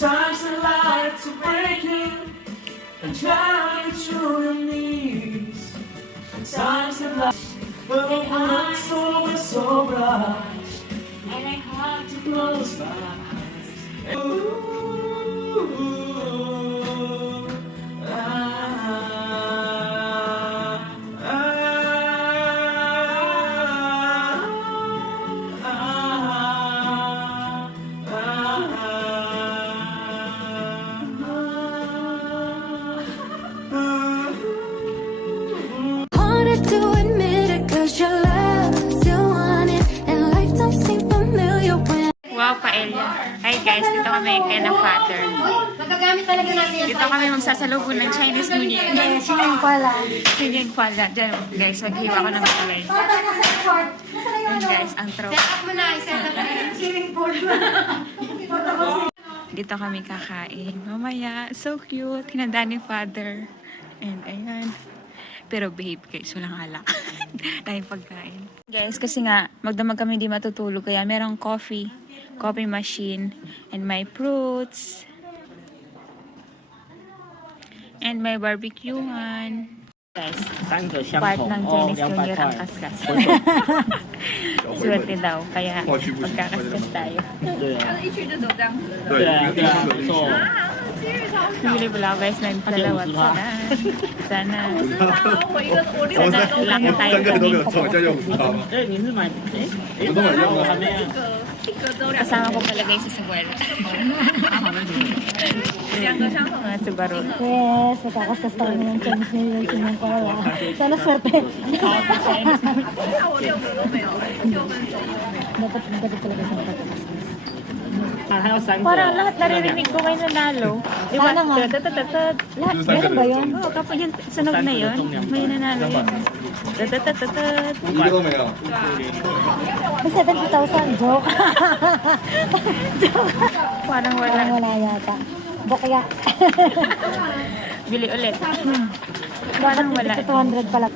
times I like to break you and drown you to your knees. At times I like, but I'm so bright, and I have to close my eyes. Ooh, Wow, paella. Hi guys, dito kami kay na father. Magagamit talaga natin. Dito kami magsasalubong ng Chinese New Year. Sinang pala. Sinang pala. Diyan guys, maghiwa ko ng palay. Yan guys, ang tropa. Set up mo na. Set up mo na. Swimming pool. Dito kami kakain. Mamaya, so cute. Hinanda ni father. And ayan. Pero babe guys, walang alak. Dahil pagkain. Guys, kasi nga, magdamag kami di matutulog. Kaya merong coffee machine, and my fruits, and my barbecuehan. Guys, part ng Chinese New Year ang kaskas. Swerte daw, kaya magkakaskas tayo. Bili pala ako guys ng palawat. Sana lang tayo kasama ko pala guys sa Saguel. Mga Subaru. Yes, magkakaskas tayo ng Chinese New Year. Sinang pala. Sana swerte. Dapat talaga sa magkakaskas. Parang lahat naririnig ko kayo nanalo. Diba? Sana nga. Lahat, meron ba yun? Oo, kapag yung sunog na yun, may nanalo yun. Tatatatat. May 70,000. Joke. Parang wala. Parang wala yata. Bukya. Bili ulit. Parang wala. 200 pala.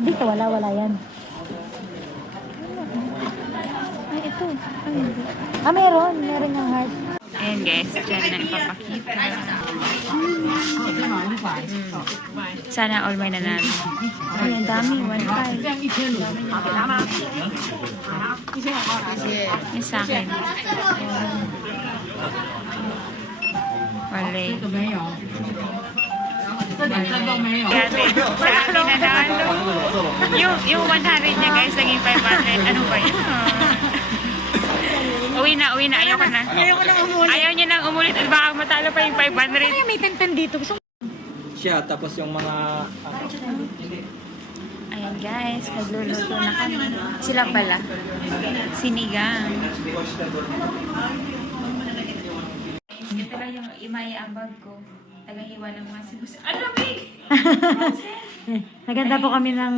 Dito wala yan. Ay, ito. Ay, hindi. Meron yung heart. Ayan guys, dyan na ipapakita. Sana all may nanalo. Ay, ang dami. 1.5. Yung sa akin. Wale. Sa akin nanalo. Yung 100 niya guys, naging 500. Ano ba yun? Uwi na. Ayoko na. Ayaw niya nang umulit. Baka matalo pa yung 500. Ay, may pen dito. siya, tapos yung mga Ayan guys, nagluluto na kami. Sila pala. Sinigang. Ito lang yung imayambag ko. Tagahiwa ng mga sibuyas. Ano, big? Naganda po kami ng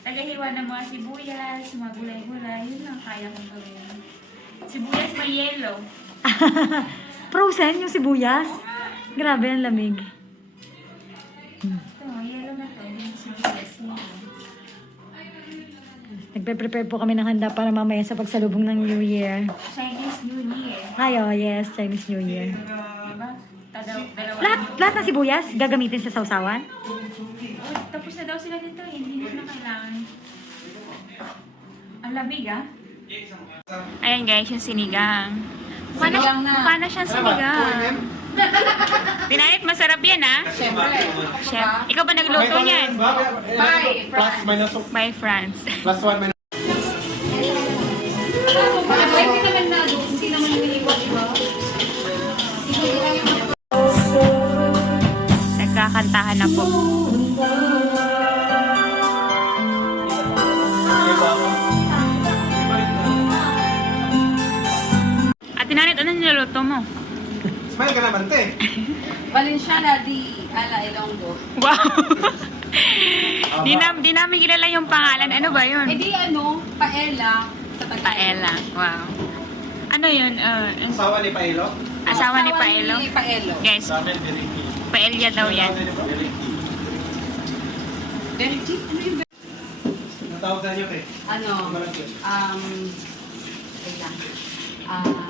Tagahiwa ng mga sibuyas, mga gulay-gulay. Yun lang kaya kong gawin. Sibuyas may yellow. frozen yung sibuyas. Grabe ang lamig. Ito, yellow na to. Yung sibuyas niya. Nagpe-prepare po kami ng handa para mamaya sa pagsalubong ng New Year. Chinese New Year. Ay, oh yes, Chinese New Year. Diba? Dalawa. Lahat ng sibuyas gagamitin sa sausawan? Oh, tapos na daw sila dito. Hindi na kailangan. Ang lamig ah. Ayan guys, yung sinigang. Paano siyang sinigang? Pinahit, masarap yan ah. Chef. Ikaw ba nagluto niyan? Plus minus By France. plus 1 minus. Nagkakantahan na po. Ate Nanit, ano niluto mo? Smile ka naman, te. Valenciana di ala Ilonggo. Wow! di namin kilala yung pangalan. Ano ba yun? Eh di ano, paella sa Tagalog. Paella. Wow. Ano yun? Asawa ni Paelo? Asawa ni Paelo? Ni Paelo. Guys, Ramel Beriki. paella daw yan. Very cheap. Ano yung Ang tawag na niyo, te? ano? Malaki. Wait lang.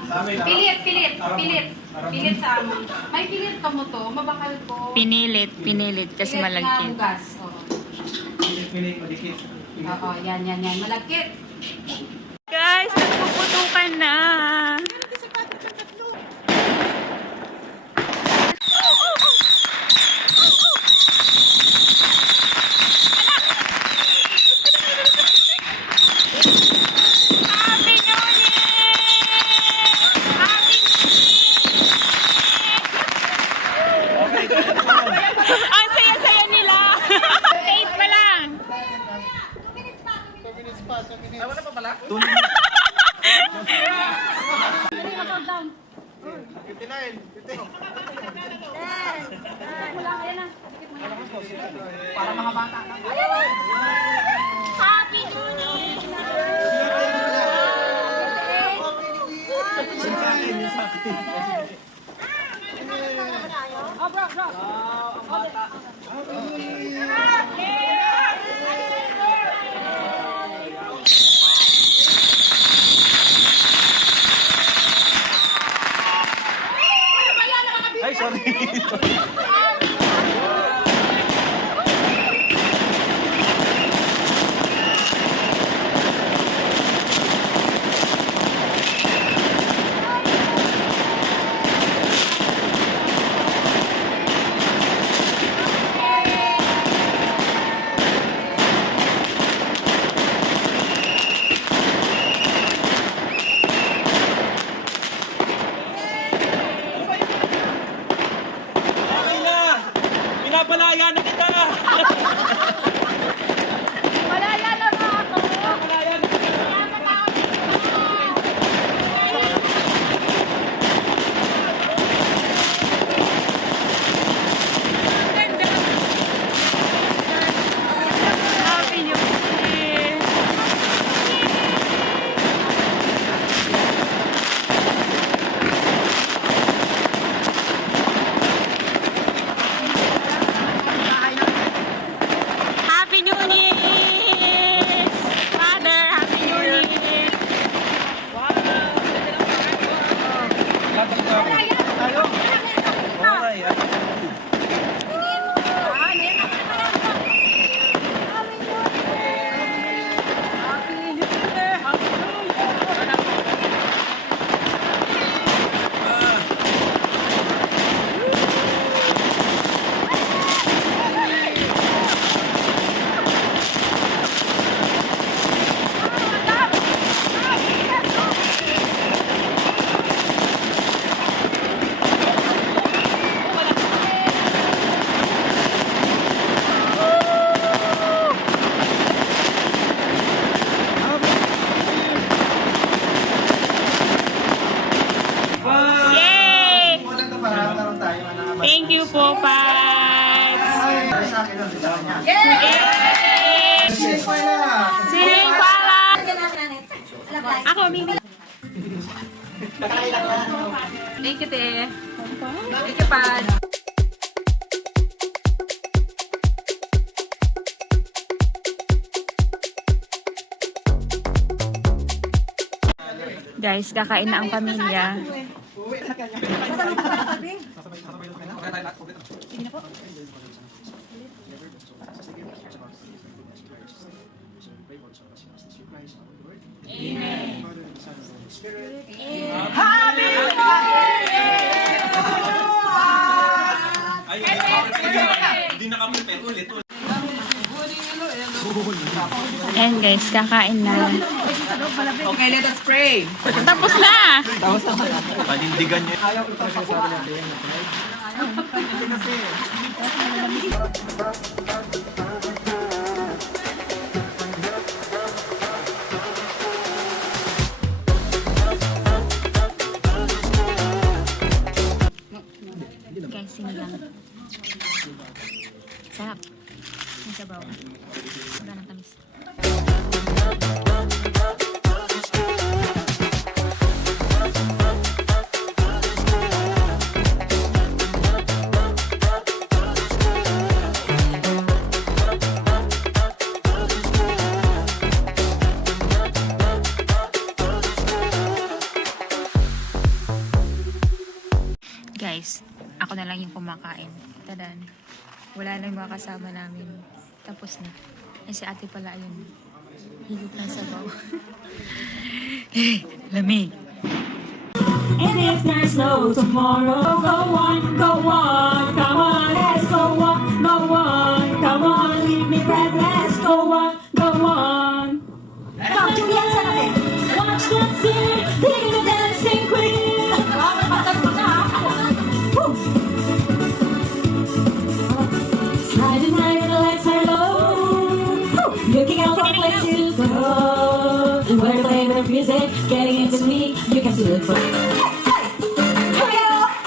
Pilit, pilit, pilit. Pilit sa amon. May pilit ka mo to, mabakal ko. Pinilit kasi Pilit na malagkit. bugas. Oo, Pilit, madikit. Oo, yan, yan, yan. Malagkit. Guys, nagpuputukan na. Happy New Year! Happy New Year! Ang saya-saya nila. 8 pa lang. Para mga bata. Happy New Year! Ay, sorry. Okay na! Pinapalaya na kita! Malaya na ba ako? Pinapalaya na kita! Happy New Year! Happy New Year! Father, Happy New Year! Tayo! Okay, Yay! Maganda para karoon tayo ng Thank you po, Pipes! sa akin ang bitaw niya. Yay! Sining pala! Ako, Mimi. Thank you, te. Thank you, Pad. Guys, kakain na ang pamilya. Hindi nakaprepare ulit. Ayan guys, kakain na. Okay, let us pray. Tapos na! Panindigan niya. Ayaw ko ito sabi natin. Guys, sinigang. Sarap. Ang sabaw. Wala nang tamis. Guys, ako na lang yung kumakain. Tadan. Wala na yung mga kasama namin. Tapos na. Ay, si ate pala, ayun. Higit ng sabaw. Lamig. And if there's no tomorrow, go on, come on, let's go on, come on, leave me breathless, go on. Ikaw, Julian, saan natin? Watch that scene, singing the dancing queen. Sliding right when the lights are low, looking out for a place to go. Where the favorite music getting into me, you can feel it for.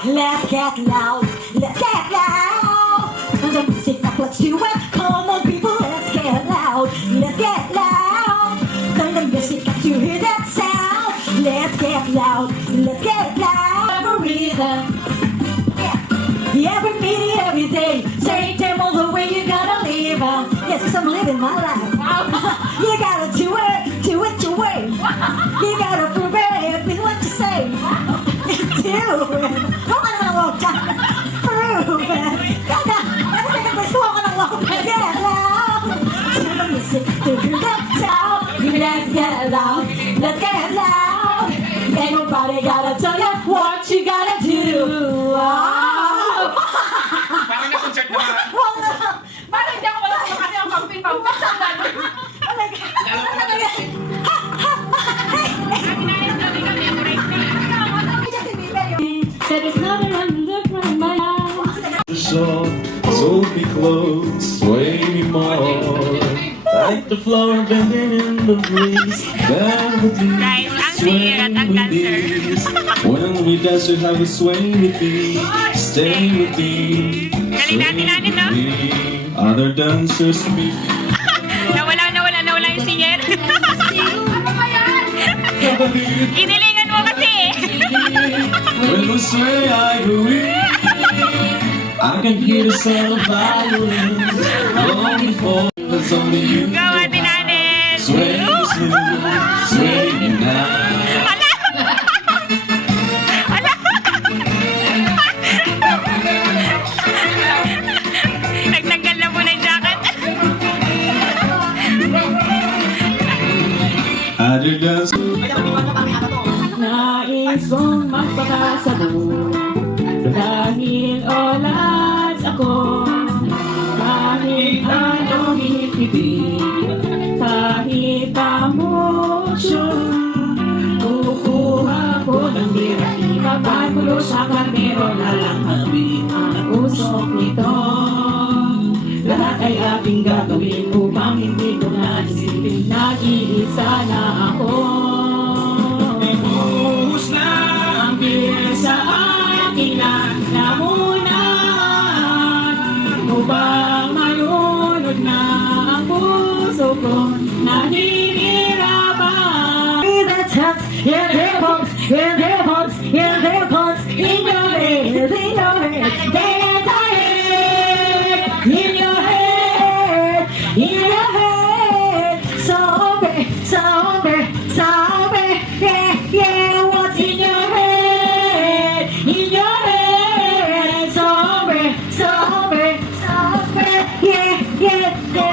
Let's get loud. Let's get loud. And the music that puts you in. Come on, people, let's get loud. Let's get loud. And the music that you hear that sound. Let's get loud. Let's get loud. Every rhythm, Every minute, every day. say them all the way you gotta live. Yes, 'cause I'm living my life. You gotta do it your way. You gotta prove it with what you say. Do it. Huwag ka naman walk dyan. Prove it. Kaya, ano second verse, huwag ka nang walk. Get loud. To the music, to hear that sound. let's get loud, let's get loud. Ain't nobody gotta tell you what you gotta do. Wow. Parang na-concert na nga. Huwag na. Parang hindi ako wala kasi ang pampin-pampin. Oh my God. Justin Bieber yun. Said there's nothing under my eyes. So hold me close, sway me more. Like the flower bending in the breeze. Guys, ang singer at ang dancer. When we dance, you have a sway with me. Stay with me. Galing natin, no? Other dancers speak. Nawala yung singer. Inilingan mo kasi. When we sway, I agree. I can hear the sound of violins. Long before there's only you. Gawa din natin. Sway me smooth, sway me now. Nagtanggal na po ng jacket. Other dance. Nais kong magpakasabog dahil olas ako. Kahit anong hihipibig, kahit emosyon, kukuha ko ng bira. Ipapagulo sa karnero na lang hangin ang usok nito. Lahat ay ating gagawin upang hindi ko na isipin nag-iisa na ako. Ibuhos na Ang biyaya sa aking lamunan upang malunod na ang puso ko nahihirapan. Hear the taps, hear their pumps, hear their pumps, hear their pumps in your head, in your head. Dance ahead, in your head, in your head. Sombre, sombre, sombre, yeah, yeah. What's in your head? In your head, sombre, sombre, sombre, yeah, yeah, yeah.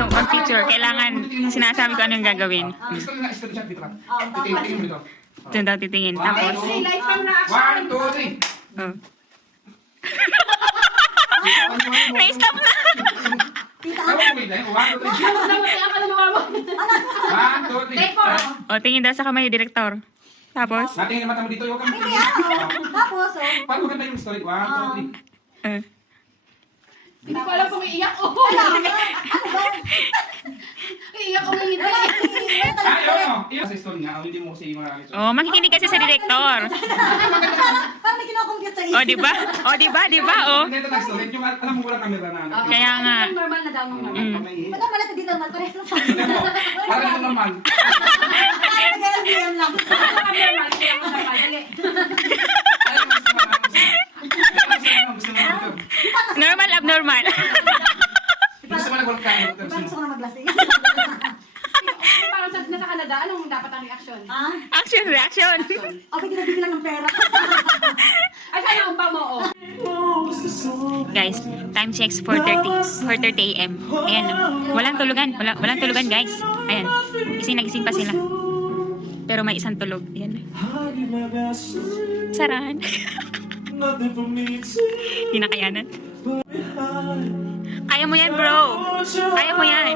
Ang picture, kailangan sinasabi ko anong gagawin. Screenshot dito lang. Oh, Titingin mo dito. Doon daw titingin. Tapos, Ay, live cam na action. 1, 2, 3. oh. Na-stop na! Tawag mo yun, 1, 2, 3. Ano na kaya ka naluwa mo? 1, 2, 3. Take four. O, tingin daw sa kamay ni Direktor. Tapos, Natingin yung mata mo dito. Huwag kang Hindi Tapos, oh. Paano maganda yung story? 1, 2, 3. eh. Hindi ko alam kung iiyak o. Ano ba? Iiyak o hindi. Ayaw, ayaw. Sa story nga, hindi mo kasi mga... Oh, makikinig kasi sa Direktor. Parang may kinocompute sa O, di ba? O, di ba? Di ba? O. Hindi ito nag-story. Yung alam mo walang camera na ano. Kaya nga. Yung normal na daw ng normal. Mm. Wala pala hindi normal. Parehas lang sa Hindi mo. Parang ito naman. Nag-LDM lang. Normal, kaya mo normal. Dali. Ay, gusto mo. Gusto mo. Normal, abnormal. Gusto mo nag-work ka. Parang gusto ko na maglasing. Parang nasa Canada, anong dapat ang reaction? Ah? Action, reaction. Okay, dinabigyan lang ng pera. Ay, sana ang pamo, oh. Guys, time checks 4:30 a.m. Ayan, walang tulugan. Walang tulugan, guys. Ayan, gising pa sila. Pero may isang tulog. Ayan. Sarahan. Hindi na kayanan. Kaya mo yan, bro. Kaya mo yan.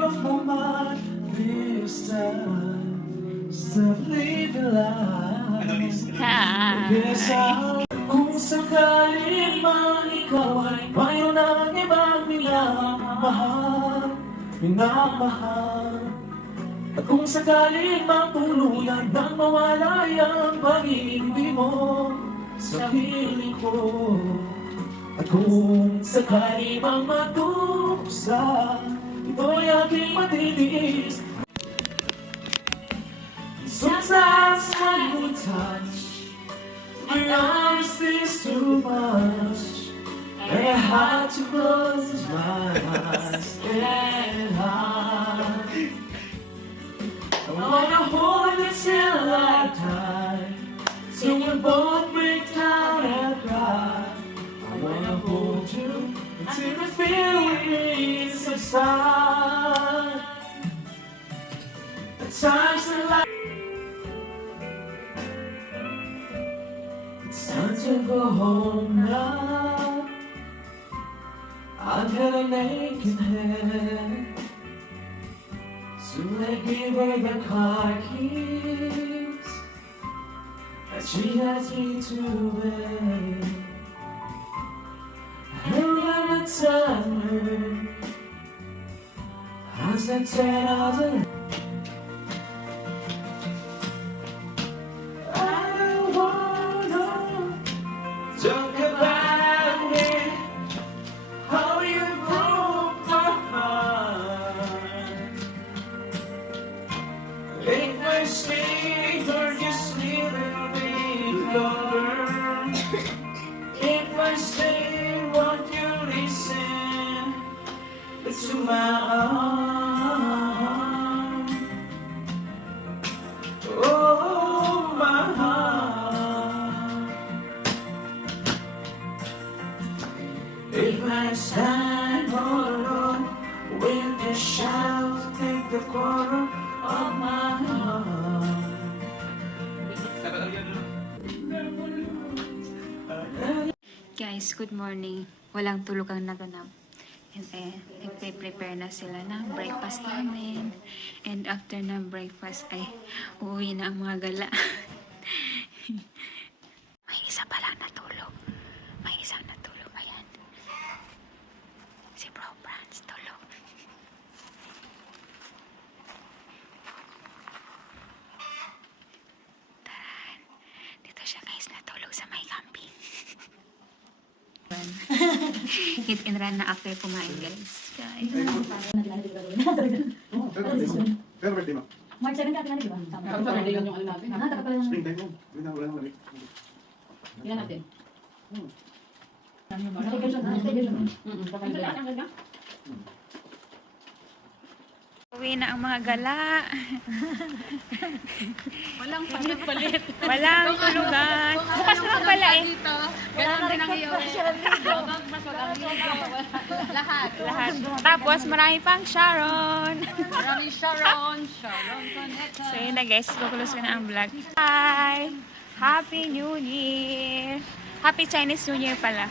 Kung sakali mang ikaw ay mayroon ng ibang minamahal, at kung sakali mang tuluyan nang mawala ang pag-ibig mo sa piling ko, at kung sakali mang matuksa, ito'y aking matitiis. Sometimes when we touch, my honesty is too much, and I had to close my eyes and hide. I wanna hold you till I die, till we both break down and cry. I wanna hold you until the feelings subside. At times in life, it's time to go home now. I've had a naked head, soon I give her the car keys, and she has me to bed. I'm gonna tell her as I turn out the talk about it, how you broke my heart. If I stay or just leave it longer. If I stay, won't you listen to my heart? Oh, my heart. If I stand alone, when the shadows take the corner of my heart. Guys, good morning. Walang tulog ang naganap. And nagpe-prepare na sila ng breakfast namin. And after ng breakfast ay uuwi na ang mga gala. May isa pa lang natulog. May isang natulog. Ayan. Si Bro Franz tulog. Taran. Dito siya guys natulog sa may camping. Hit and run na after kumain guys. Pero birthday mo? March 7 ka, di ba? Tapos hindi lang yung ano natin. Ah, tapat pala lang. Spring time mo. Wala na. Yan natin. Notification, notification. Uwi na ang mga gala. Walang palit-palit. Walang tulugan. Bukas naman pala eh. Ganon din ang iyo. Lahat. Lahat. Tapos marami pang Sharon. Maraming Sharon. Sharon connected. So yun na guys, kukulos ko na ang vlog. Hi! Happy New Year! Happy Chinese New Year pala.